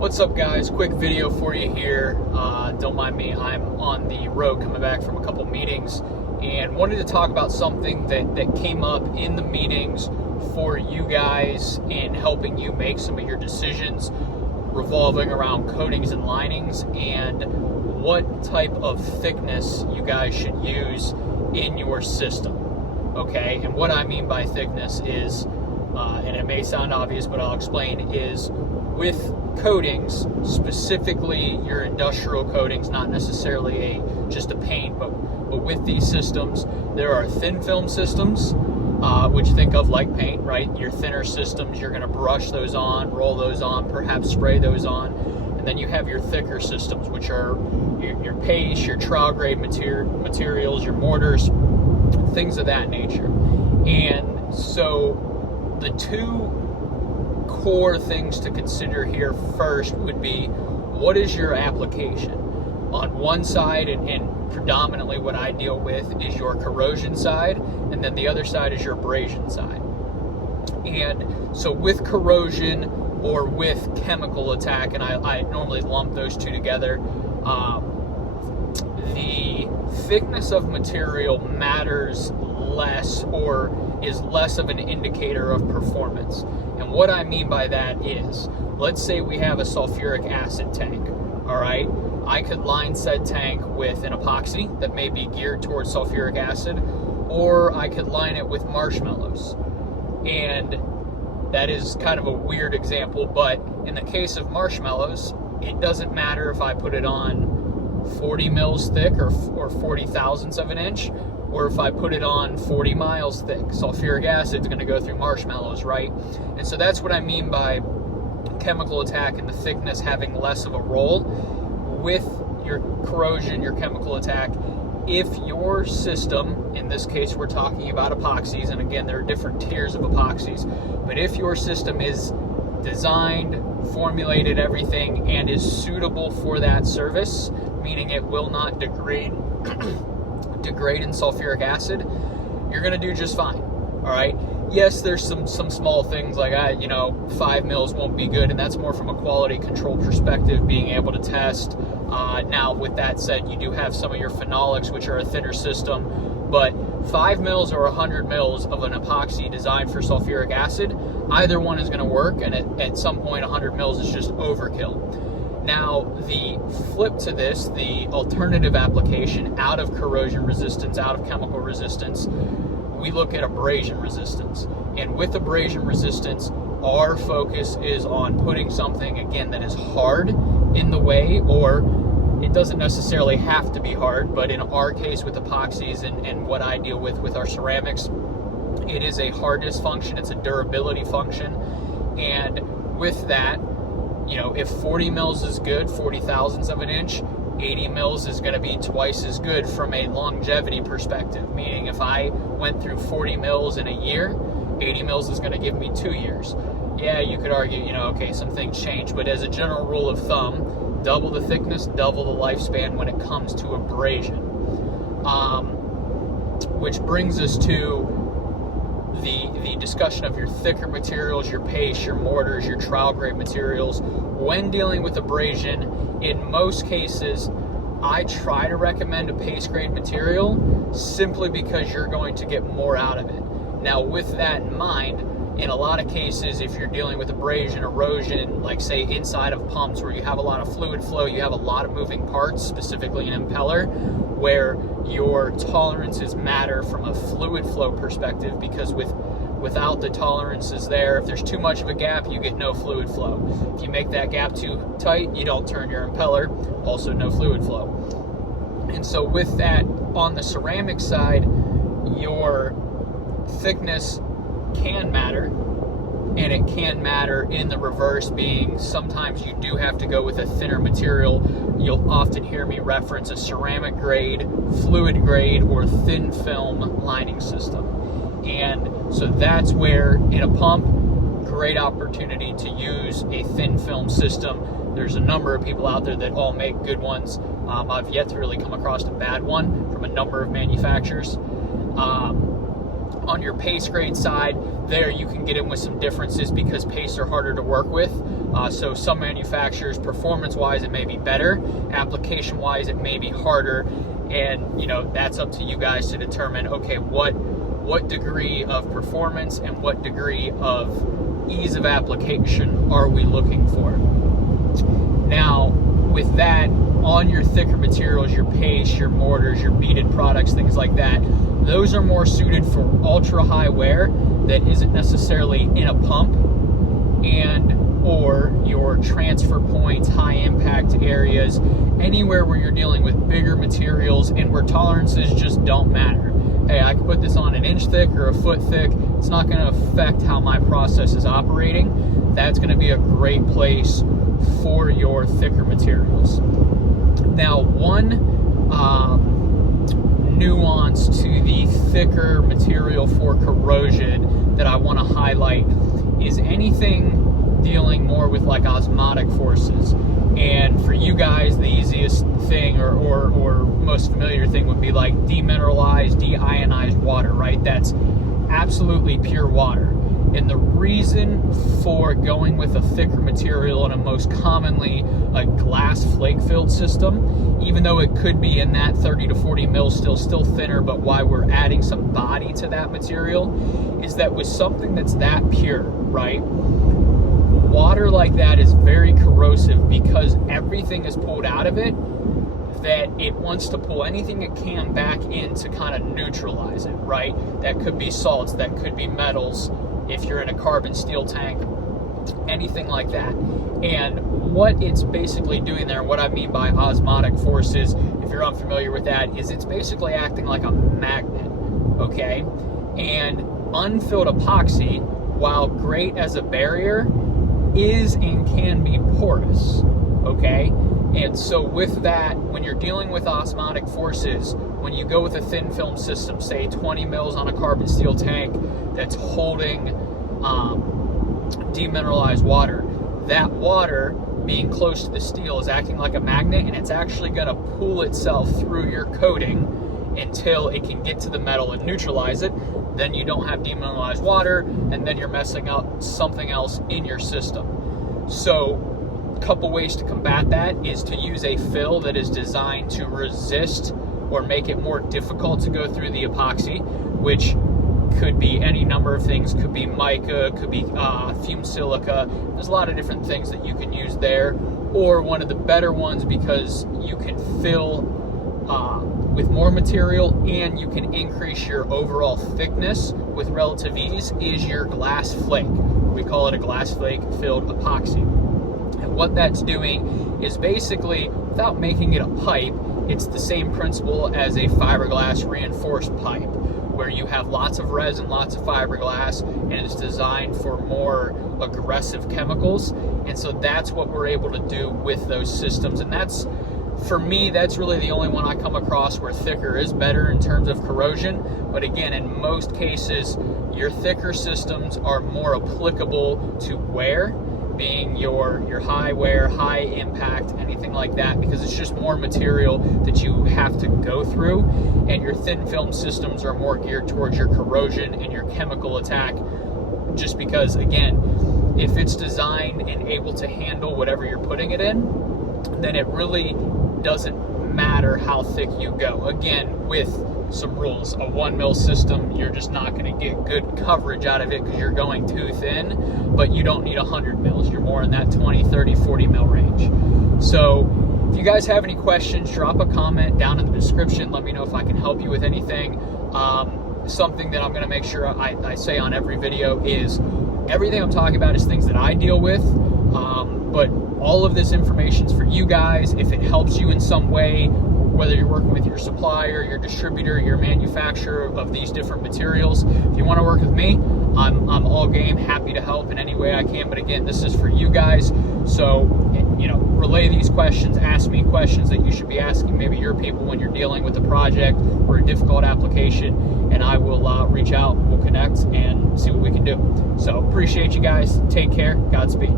What's up, guys? Quick video for you here. Don't mind me, I'm on the road coming back from a couple meetings and wanted to talk about something that came up in the meetings for you guys in helping you make some of your decisions revolving around coatings and linings and what type of thickness you guys should use in your system. Okay, and what I mean by thickness is, and it may sound obvious, but I'll explain, is with coatings, specifically your industrial coatings, not necessarily just a paint, but with these systems, there are thin film systems, which think of like paint, right? Your thinner systems, you're going to brush those on, roll those on, perhaps spray those on, and then you have your thicker systems, which are your paste, your trowel grade materials, your mortars, things of that nature. And so the two core things to consider here first would be, what is your application? On one side, and predominantly what I deal with, is your corrosion side, and then the other side is your abrasion side. And so with corrosion or with chemical attack, and I normally lump those two together, the thickness of material matters less, or is less of an indicator of performance. And what I mean by that is, let's say we have a sulfuric acid tank, all right? I could line said tank with an epoxy that may be geared towards sulfuric acid, or I could line it with marshmallows. And that is kind of a weird example, but in the case of marshmallows, it doesn't matter if I put it on 40 mils thick or 40 thousandths of an inch, or if I put it on 40 miles thick. Sulfuric acid is going to go through marshmallows, right? And so that's what I mean by chemical attack and the thickness having less of a role. With your corrosion, your chemical attack, if your system, in this case we're talking about epoxies, and again there are different tiers of epoxies, but if your system is designed, formulated, everything, and is suitable for that service, meaning it will not degrade in sulfuric acid, you're going to do just fine. All right. Yes, there's some small things like 5 mils won't be good, and that's more from a quality control perspective, being able to test. Now, with that said, you do have some of your phenolics, which are a thinner system, but 5 mils or 100 mils of an epoxy designed for sulfuric acid, either one is going to work, and at some point 100 mils is just overkill. Now, the flip to this, the alternative application out of corrosion resistance, out of chemical resistance, we look at abrasion resistance. And with abrasion resistance, our focus is on putting something, again, that is hard in the way, or it doesn't necessarily have to be hard, but in our case with epoxies and what I deal with our ceramics, it is a hardness function, it's a durability function. And with that, if 40 mils is good, 40 thousandths of an inch, 80 mils is going to be twice as good from a longevity perspective. Meaning if I went through 40 mils in a year, 80 mils is going to give me 2 years. Yeah, you could argue, okay, some things change, but as a general rule of thumb, double the thickness, double the lifespan when it comes to abrasion. Which brings us to the discussion of your thicker materials, your paste, your mortars, your trowel grade materials. When dealing with abrasion, in most cases, I try to recommend a paste grade material simply because you're going to get more out of it. Now, with that in mind, in a lot of cases, if you're dealing with abrasion, erosion, like say inside of pumps where you have a lot of fluid flow, you have a lot of moving parts, specifically an impeller, where your tolerances matter from a fluid flow perspective, because without the tolerances there, if there's too much of a gap, you get no fluid flow. If you make that gap too tight, you don't turn your impeller, also no fluid flow. And so with that, on the ceramic side, your thickness can matter, and it can matter in the reverse, being sometimes you do have to go with a thinner material. You'll often hear me reference a ceramic grade, fluid grade, or thin film lining system. And so that's where, in a pump, great opportunity to use a thin film system. There's a number of people out there that all make good ones. I've yet to really come across a bad one from a number of manufacturers. On your paste grade side, there you can get in with some differences because pastes are harder to work with. So some manufacturers, performance-wise, it may be better. Application-wise, it may be harder. And, you know, that's up to you guys to determine, okay, what degree of performance and what degree of ease of application are we looking for. Now, with that, on your thicker materials, your paste, your mortars, your beaded products, things like that, those are more suited for ultra high wear that isn't necessarily in a pump, and or your transfer points, high impact areas, anywhere where you're dealing with bigger materials and where tolerances just don't matter. Hey, I can put this on an inch thick or a foot thick. It's not going to affect how my process is operating. That's going to be a great place for your thicker materials. Now, one nuance to the thicker material for corrosion that I want to highlight is anything dealing more with like osmotic forces. And for you guys, the easiest thing or most familiar thing would be like demineralized, deionized water, right? That's absolutely pure water. And the reason for going with a thicker material and a most commonly a glass flake filled system, even though it could be in that 30 to 40 mil still thinner, but why we're adding some body to that material is that with something that's that pure, right? Water like that is very corrosive because everything is pulled out of it, that it wants to pull anything it can back in to kind of neutralize it, right? That could be salts, that could be metals, if you're in a carbon steel tank, anything like that. And what it's basically doing there, what I mean by osmotic forces, if you're unfamiliar with that, is it's basically acting like a magnet, okay? And unfilled epoxy, while great as a barrier, is and can be porous, okay? And so with that, when you're dealing with osmotic forces, when you go with a thin film system, say 20 mils on a carbon steel tank that's holding demineralized water, that water being close to the steel is acting like a magnet, and it's actually going to pull itself through your coating until it can get to the metal and neutralize it. Then you don't have demineralized water, and then you're messing up something else in your system. So a couple ways to combat that is to use a fill that is designed to resist or make it more difficult to go through the epoxy, which could be any number of things. Could be mica, could be fumed silica. There's a lot of different things that you can use there. Or one of the better ones, because you can fill with more material and you can increase your overall thickness with relative ease, is your glass flake. We call it a glass flake filled epoxy. And what that's doing is basically, without making it a pipe, it's the same principle as a fiberglass reinforced pipe, where you have lots of resin, lots of fiberglass, and it's designed for more aggressive chemicals. And so that's what we're able to do with those systems. And that's, for me, that's really the only one I come across where thicker is better in terms of corrosion. But again, in most cases, your thicker systems are more applicable to wear, being your high wear, high impact, anything like that, because it's just more material that you have to go through. And your thin film systems are more geared towards your corrosion and your chemical attack, just because, again, if it's designed and able to handle whatever you're putting it in, then it really doesn't matter how thick you go. Again, with some rules. A 1 mil system, you're just not going to get good coverage out of it because you're going too thin, but you don't need 100 mils. You're more in that 20, 30, 40 mil range. So if you guys have any questions, drop a comment down in the description. Let me know if I can help you with anything. Something that I'm going to make sure I say on every video is everything I'm talking about is things that I deal with, but all of this information is for you guys. If it helps you in some way, whether you're working with your supplier, your distributor, your manufacturer of these different materials, if you want to work with me, I'm all game, happy to help in any way I can. But again, this is for you guys. So, you know, relay these questions, ask me questions that you should be asking maybe your people when you're dealing with a project or a difficult application, and I will reach out, we'll connect and see what we can do. So appreciate you guys. Take care. Godspeed.